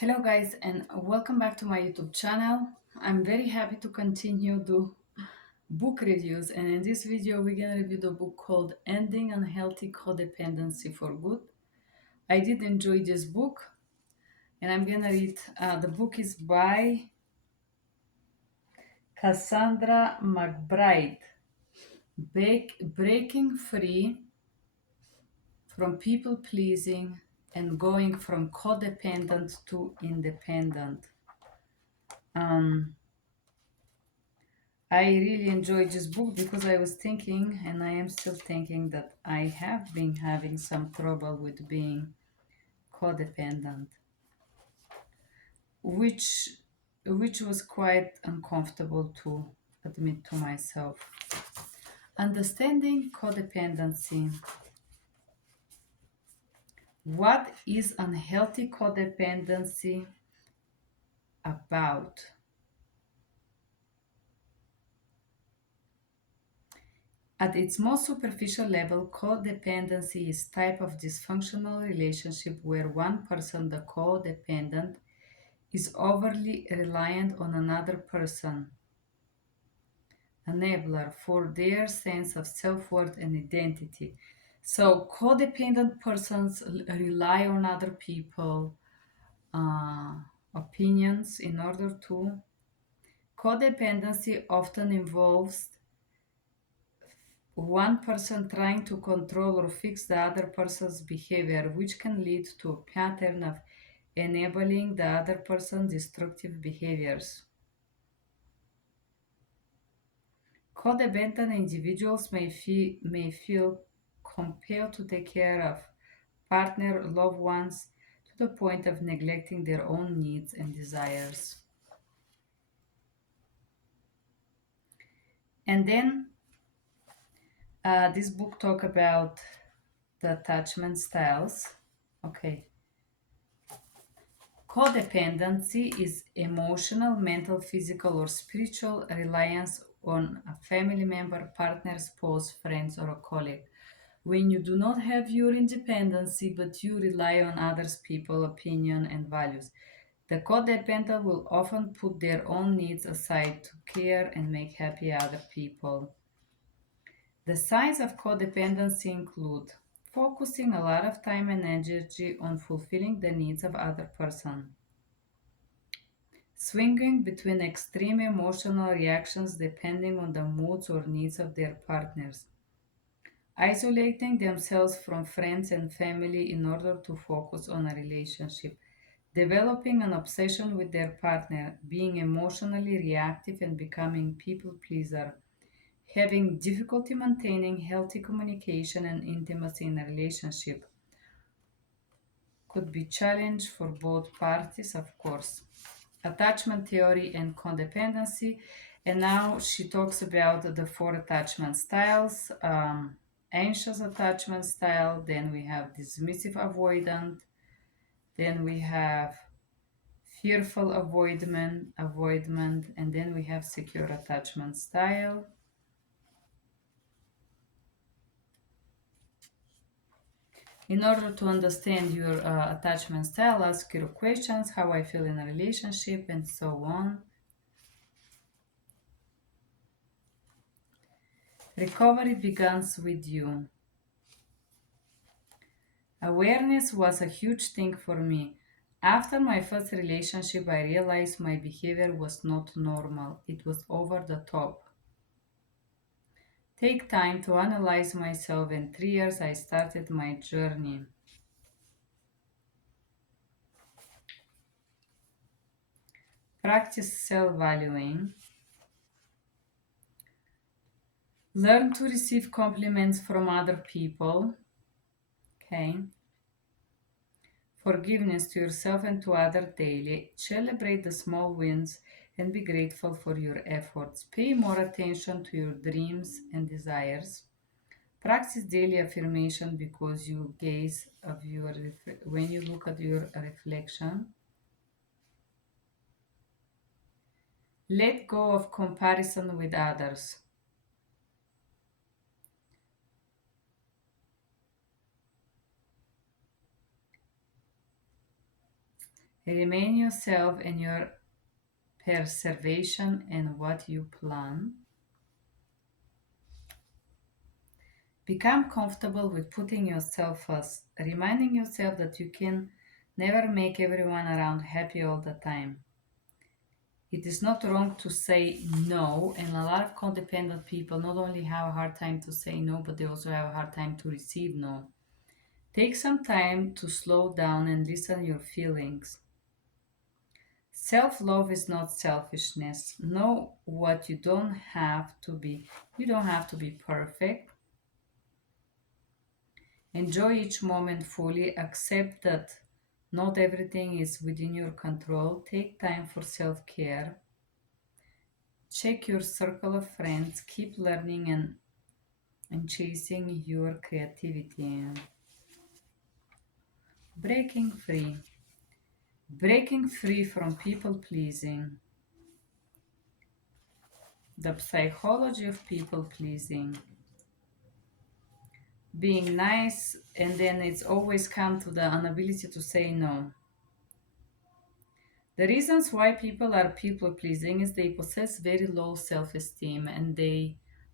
Hello guys and welcome back to my YouTube channel. I'm very happy to continue do book reviews, and in this video we're gonna review the book called Ending Unhealthy Codependency for Good. I did enjoy this book and I'm gonna read. The book is by Cassandra McBride. Breaking Free from People Pleasing and Going from Codependent to Independent. Um, I really enjoyed this book because I was thinking, and I am still thinking, that I have been having some trouble with being codependent, which which was quite uncomfortable to admit to myself. Understanding codependency. What is unhealthy codependency about? At its most superficial level, codependency is type of dysfunctional relationship where one person, the codependent, is overly reliant on another person, enabler for their sense of self-worth and identity. So codependent persons rely on other people uh, opinions in order to. Codependency often involves one person trying to control or fix the other person's behavior, which can lead to a pattern of enabling the other person's destructive behaviors. Codependent individuals may feel compelled to take care of partner or loved ones to the point of neglecting their own needs and desires. And then this book talk about the attachment styles. Okay. Codependency is emotional, mental, physical, or spiritual reliance on a family member, partner, spouse, friends, or a colleague. When you do not have your independency but you rely on others' people, opinion, and values, the codependent will often put their own needs aside to care and make happy other people. The signs of codependency include focusing a lot of time and energy on fulfilling the needs of other person, swinging between extreme emotional reactions depending on the moods or needs of their partners, isolating themselves from friends and family in order to focus on a relationship, developing an obsession with their partner, being emotionally reactive and becoming people pleaser, having difficulty maintaining healthy communication and intimacy in a relationship. Could be challenge for both parties, of course. Attachment theory and codependency. And now she talks about the four attachment styles. Anxious attachment style, then we have dismissive avoidant, then we have fearful avoidment, and then we have secure attachment style. In order to understand your attachment style, ask your questions: how I feel in a relationship, and so on. Recovery begins with you. Awareness was a huge thing for me. After my first relationship, I realized my behavior was not normal. It was over the top. Take time to analyze myself. In 3 years, I started my journey. Practice self-valuing. Learn to receive compliments from other people. Okay. Forgiveness to yourself and to others daily. Celebrate the small wins and be grateful for your efforts. Pay more attention to your dreams and desires. Practice daily affirmation because you gaze of your when you look at your reflection. Let go of comparison with others. Remain yourself and your preservation and what you plan. Become comfortable with putting yourself first, reminding yourself that you can never make everyone around happy all the time. It is not wrong to say no, and a lot of codependent people not only have a hard time to say no, but they also have a hard time to receive no. Take some time to slow down and listen to your feelings. Self love is not selfishness. Know what you don't have to be. You don't have to be perfect. Enjoy each moment fully. Accept that not everything is within your control. Take time for self care. Check your circle of friends. Keep learning and chasing your creativity. Breaking free. Breaking free from people pleasing. The psychology of people pleasing. Being nice, and then it's always come to the inability to say no. The reasons why people are people pleasing is they possess very low self esteem, and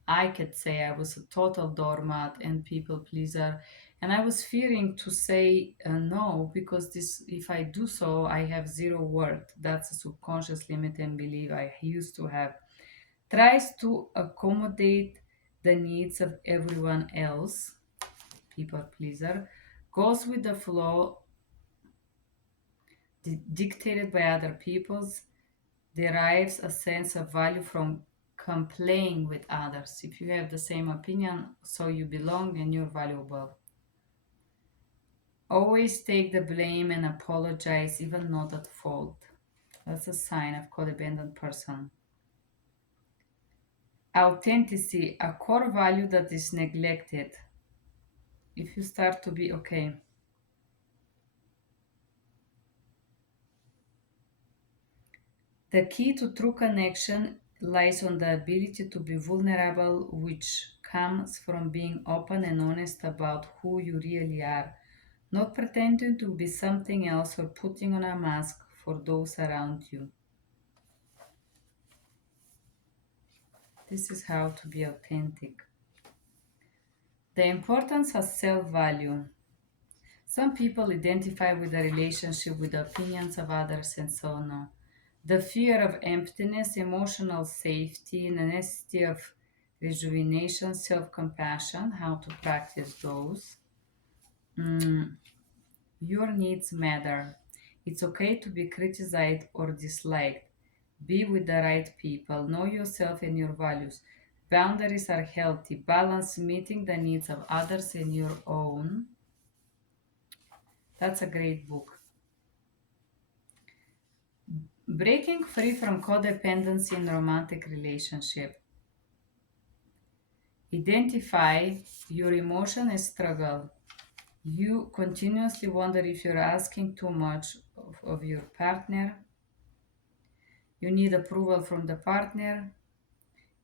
I could say I was a total doormat and people pleaser, and I was fearing to say no because this if I do so I have zero worth. That's a subconscious limiting belief I used to have. Tries to accommodate the needs of everyone else, people pleaser, goes with the flow dictated by other people's, derives a sense of value from complying with others. If you have the same opinion, so you belong and you're valuable. Always take the blame and apologize, even not at fault. That's a sign of codependent person. Authenticity, a core value that is neglected. If you start to be okay. The key to true connection lies on the ability to be vulnerable, which comes from being open and honest about who you really are, not pretending to be something else or putting on a mask for those around you. This is how to be authentic. The importance of self value. Some people identify with the relationship with the opinions of others and so on. The fear of emptiness, emotional safety, the necessity of rejuvenation, self compassion, how to practice those. Mm, your needs matter. It's okay to be criticized or disliked. Be with the right people. Know yourself and your values. Boundaries are healthy. Balance meeting the needs of others and your own. That's a great book. Breaking free from codependency in romantic relationship. Identify your emotion and struggle. You continuously wonder if you're asking too much of your partner. You need approval from the partner.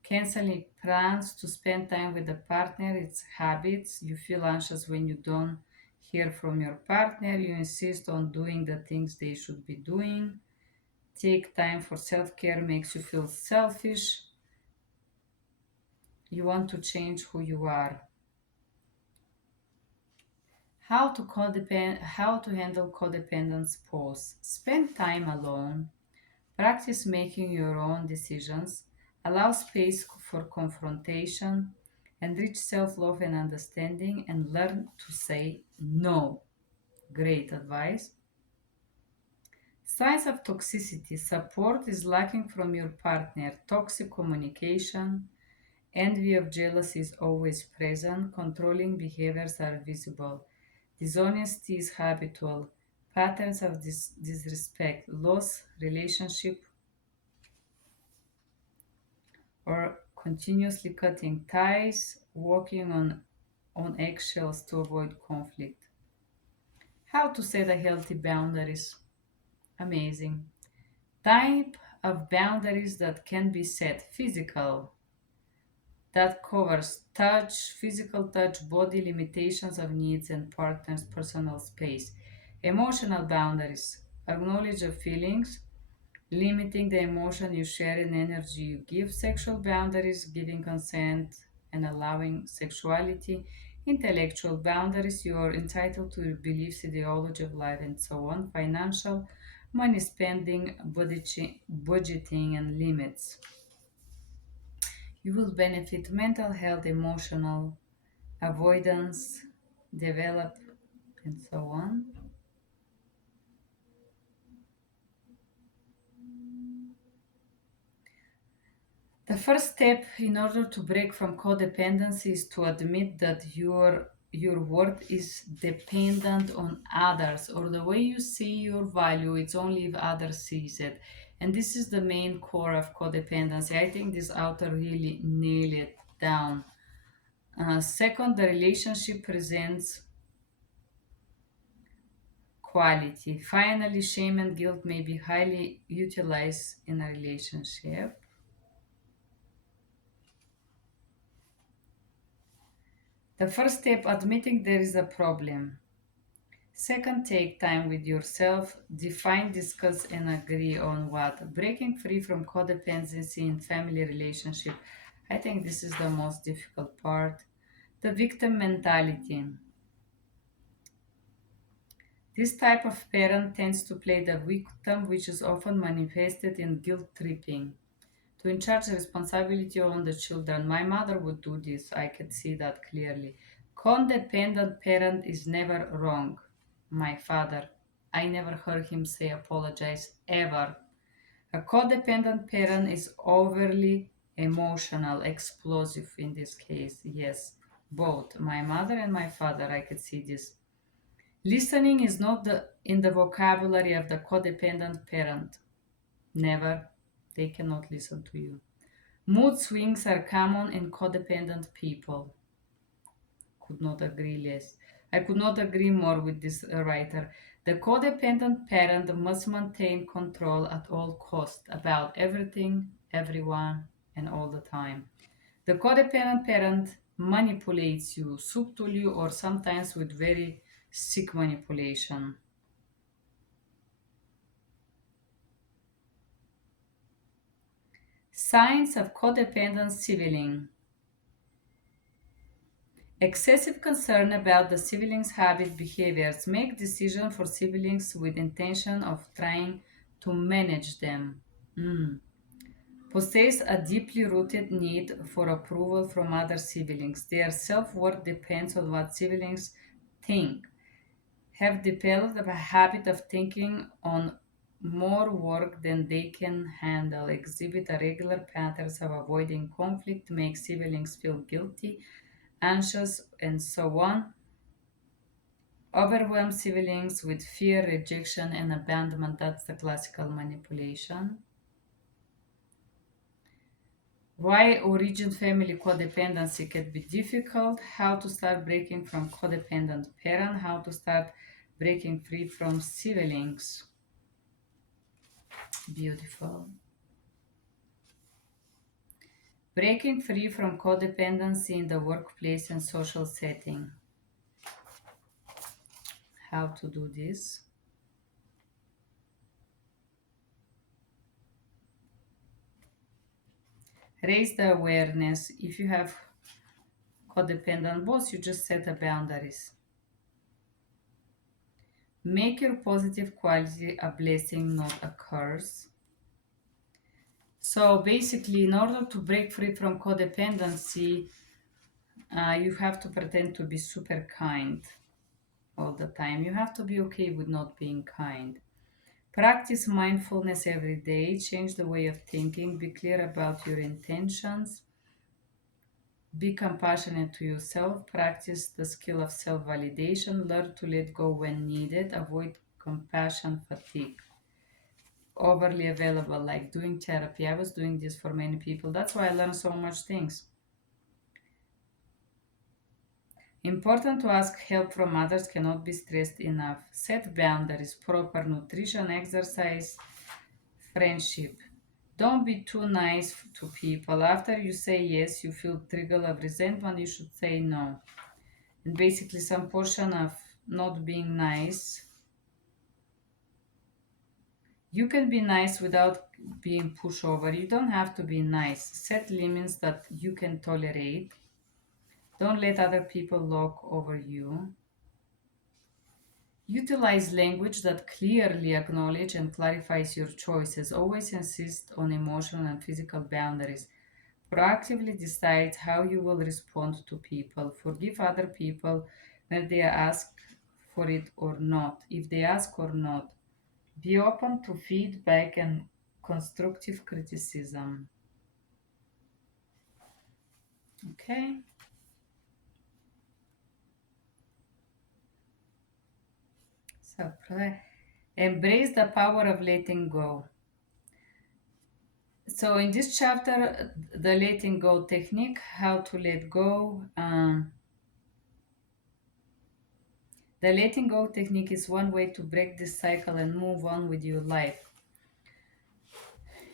Canceling plans to spend time with the partner. It's habits. You feel anxious when you don't hear from your partner. You insist on doing the things they should be doing. Take time for self care makes you feel selfish. You want to change who you are. How to handle codependence pause. Spend time alone. Practice making your own decisions. Allow space for confrontation. Enrich self-love and understanding and learn to say no. Great advice. Signs of toxicity. Support is lacking from your partner. Toxic communication. Envy of jealousy is always present. Controlling behaviors are visible. Dishonesty is habitual. Patterns of disrespect, loss, relationship, or continuously cutting ties, walking on eggshells to avoid conflict. How to set a healthy boundaries. Amazing. Type of boundaries that can be set. Physical, that covers touch, physical touch, body limitations of needs and partners' personal space. Emotional boundaries, Acknowledge your feelings, limiting the emotion you share and energy you give, sexual boundaries, giving consent and allowing sexuality, intellectual boundaries, you are entitled to your beliefs, ideology of life, and so on, financial, money spending, budgeting, and limits. You will benefit mental health, emotional avoidance, develop, and so on. The first step in order to break from codependency is to admit that your worth is dependent on others, or the way you see your value, it's only if others sees it. And this is the main core of codependency. I think this author really nailed it down. Second, the relationship presents quality. Finally, shame and guilt may be highly utilized in a relationship. The first step, admitting there is a problem. Second, take time with yourself, define, discuss, and agree on what. Breaking free from codependency in family relationship. I think this is the most difficult part. The victim mentality. This type of parent tends to play the victim, which is often manifested in guilt tripping. To encharge responsibility on the children. My mother would do this. I could see that clearly. Codependent parent is never wrong. My father. I never heard him say apologize ever. A codependent parent is overly emotional, explosive in this case. Yes, both my mother and my father. I could see this. Listening is not in the vocabulary of the codependent parent. Never. They cannot listen to you. Mood swings are common in codependent people. Could not agree less. I could not agree more with this writer. The codependent parent must maintain control at all cost about everything, everyone, and all the time. The codependent parent manipulates you subtly or sometimes with very sick manipulation. Signs of codependent sibling. Excessive concern about the siblings' habit behaviors make decision for siblings with intention of trying to manage them. Mm. Possess a deeply rooted need for approval from other siblings. Their self-worth depends on what siblings think. Have developed a habit of thinking on more work than they can handle. Exhibit a regular patterns of avoiding conflict. Make siblings feel guilty, anxious, and so on. Overwhelm siblings with fear, rejection, and abandonment. That's the classical manipulation. Why origin family codependency can be difficult. How to start breaking from codependent parent. How to start breaking free from siblings. Beautiful. Breaking free from codependency in the workplace and social setting. How to do this. Raise the awareness. If you have codependent boss, you just set the boundaries. Make your positive quality a blessing, not a curse. So basically, in order to break free from codependency, you have to pretend to be super kind all the time. You have to be okay with not being kind. Practice mindfulness every day. Change the way of thinking. Be clear about your intentions. Be compassionate to yourself. Practice the skill of self validation. Learn to let go when needed. Avoid compassion fatigue. Overly available, like doing therapy. I was doing this for many people. That's why I learned so much things. Important to ask help from others, cannot be stressed enough. Set boundaries, proper nutrition, exercise, friendship. Don't be too nice to people. After you say yes, you feel trigger of resentment, you should say no. And basically, some portion of not being nice You can be nice without being pushover. You don't have to be nice. Set limits that you can tolerate. Don't let other people walk over you. Utilize language that clearly acknowledge and clarifies your choices. Always insist on emotional and physical boundaries. Proactively decide how you will respond to people. Forgive other people when they ask for it or not, if they ask or not. Be open to feedback and constructive criticism. Okay? So, embrace the power of letting go. So, in this chapter, the letting go technique, how to let go. The letting go technique is one way to break this cycle and move on with your life.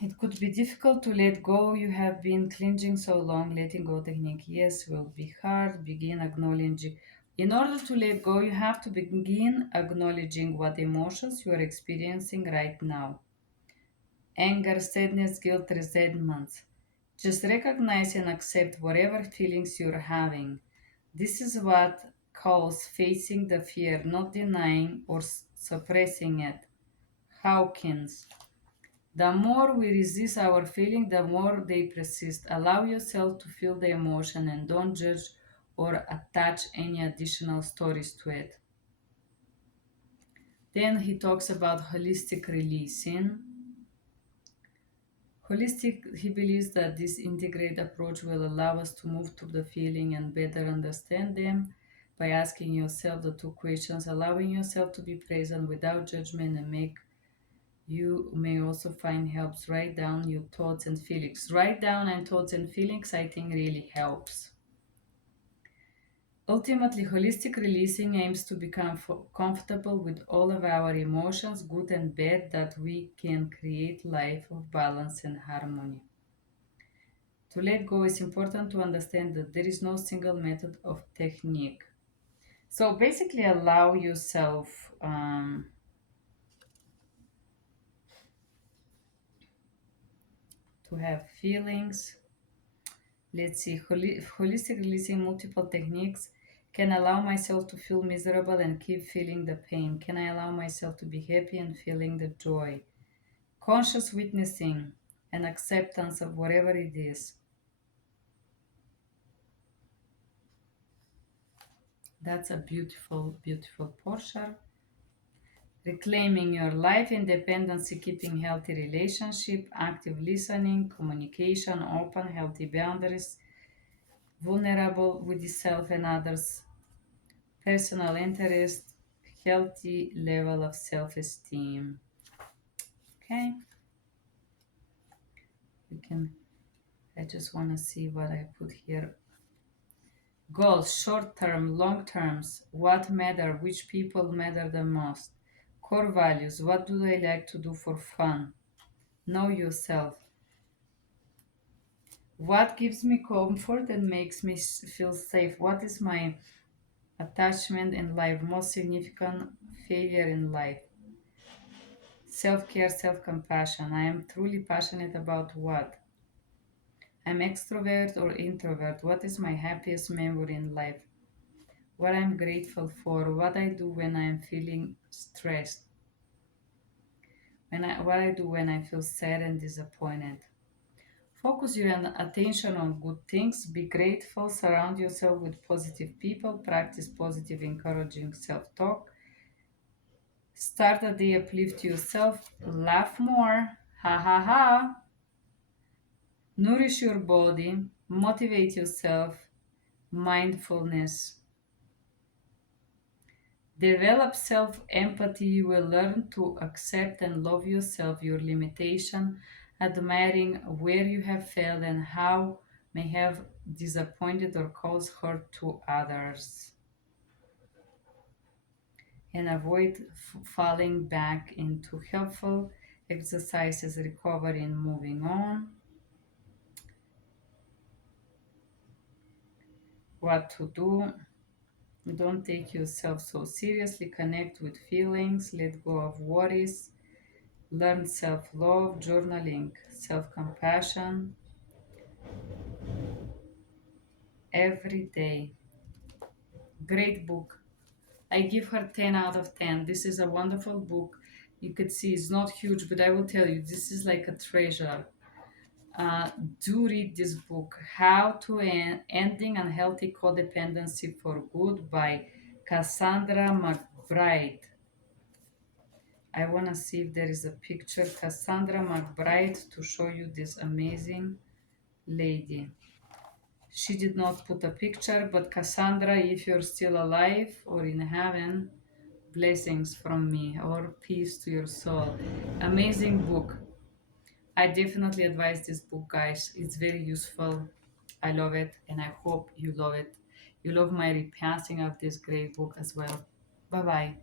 It could be difficult to let go. You have been clinging so long. Letting go technique, yes, will be hard. Begin acknowledging. In order to let go, you have to begin acknowledging what emotions you are experiencing right now: anger, sadness, guilt, resentment. Just recognize and accept whatever feelings you're having. This is what calls facing the fear, not denying or suppressing it. Hawkins. The more we resist our feeling, the more they persist. Allow yourself to feel the emotion and don't judge or attach any additional stories to it. Then he talks about holistic releasing. He believes that this integrated approach will allow us to move through the feeling and better understand them by asking yourself the two questions, allowing yourself to be present without judgment and make. You may also find helps write down your thoughts and feelings. Write down and thoughts and feelings, I think, really helps. Ultimately, holistic releasing aims to become comfortable with all of our emotions, good and bad, that we can create life of balance and harmony. To let go is important to understand that there is no single method of technique. So basically, allow yourself to have feelings. Let's see, holistic releasing multiple techniques. Can I allow myself to feel miserable and keep feeling the pain? Can I allow myself to be happy and feeling the joy? Conscious witnessing and acceptance of whatever it is. That's a beautiful, beautiful portion. Reclaiming your life independence, keeping healthy relationship, active listening, communication, open, healthy boundaries, vulnerable with yourself and others, personal interest, healthy level of self-esteem. Okay, we can. I just want to see what I put here. Goals, short term, long terms. What matter? Which people matter the most? Core values. What do I like to do for fun? Know yourself. What gives me comfort and makes me feel safe? What is my attachment in life? Most significant failure in life? Self care, self compassion. I am truly passionate about what? I'm extrovert or introvert. What is my happiest memory in life? What I'm grateful for? What I do when I'm feeling stressed? What I do when I feel sad and disappointed? Focus your attention on good things. Be grateful. Surround yourself with positive people. Practice positive, encouraging self talk. Start the day, uplift yourself. Laugh more. Ha ha ha. Nourish your body. Motivate yourself. Mindfulness. Develop self empathy. You will learn to accept and love yourself, your limitation, admiring where you have failed and how may have disappointed or caused hurt to others. And avoid falling back into helpful exercises, recovery, and moving on. What to do? Don't take yourself so seriously. Connect with feelings. Let go of worries. Learn self love, journaling, self compassion every day. Great book. I give her 10 out of 10. This is a wonderful book. You could see it's not huge, but I will tell you, this is like a treasure. Uh, do read this book, How to Ending Unhealthy Codependency for Good by Cassandra McBride. I want to see if there is a picture, Cassandra McBride, to show you this amazing lady. She did not put a picture, but Cassandra, if you're still alive or in heaven, blessings from me or peace to your soul. Amazing book. I definitely advise this book, guys. It's very useful. I love it, and I hope you love it. You love my repassing of this great book as well. Bye bye.